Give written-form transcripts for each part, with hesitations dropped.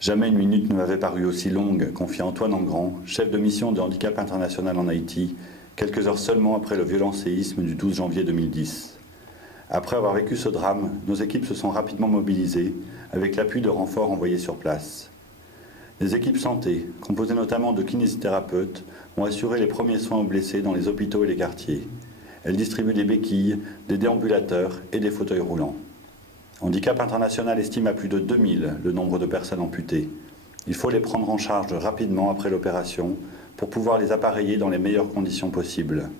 Jamais une minute ne m'avait paru aussi longue, confie Antoine Engrand, chef de mission de Handicap International en Haïti, quelques heures seulement après le violent séisme du 12 janvier 2010. Après avoir vécu ce drame, nos équipes se sont rapidement mobilisées, avec l'appui de renforts envoyés sur place. Les équipes santé, composées notamment de kinésithérapeutes, ont assuré les premiers soins aux blessés dans les hôpitaux et les quartiers. Elles distribuent des béquilles, des déambulateurs et des fauteuils roulants. Handicap International estime à plus de 2000 le nombre de personnes amputées. Il faut les prendre en charge rapidement après l'opération pour pouvoir les appareiller dans les meilleures conditions possibles.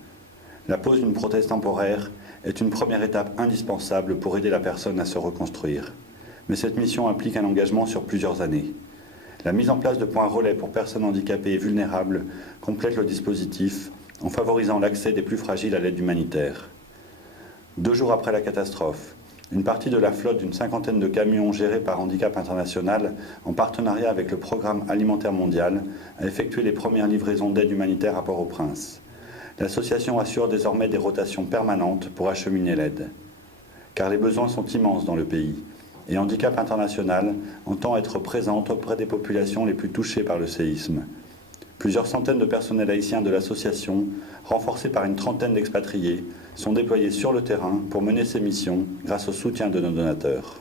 La pose d'une prothèse temporaire est une première étape indispensable pour aider la personne à se reconstruire. Mais cette mission implique un engagement sur plusieurs années. La mise en place de points relais pour personnes handicapées et vulnérables complète le dispositif en favorisant l'accès des plus fragiles à l'aide humanitaire. 2 jours après la catastrophe, une partie de la flotte d'une 50aine de camions gérés par Handicap International, en partenariat avec le Programme alimentaire mondial, a effectué les premières livraisons d'aide humanitaire à Port-au-Prince. L'association assure désormais des rotations permanentes pour acheminer l'aide. Car les besoins sont immenses dans le pays, et Handicap International entend être présente auprès des populations les plus touchées par le séisme. Plusieurs centaines de personnels haïtiens de l'association, renforcés par une trentaine d'expatriés, sont déployés sur le terrain pour mener ces missions grâce au soutien de nos donateurs.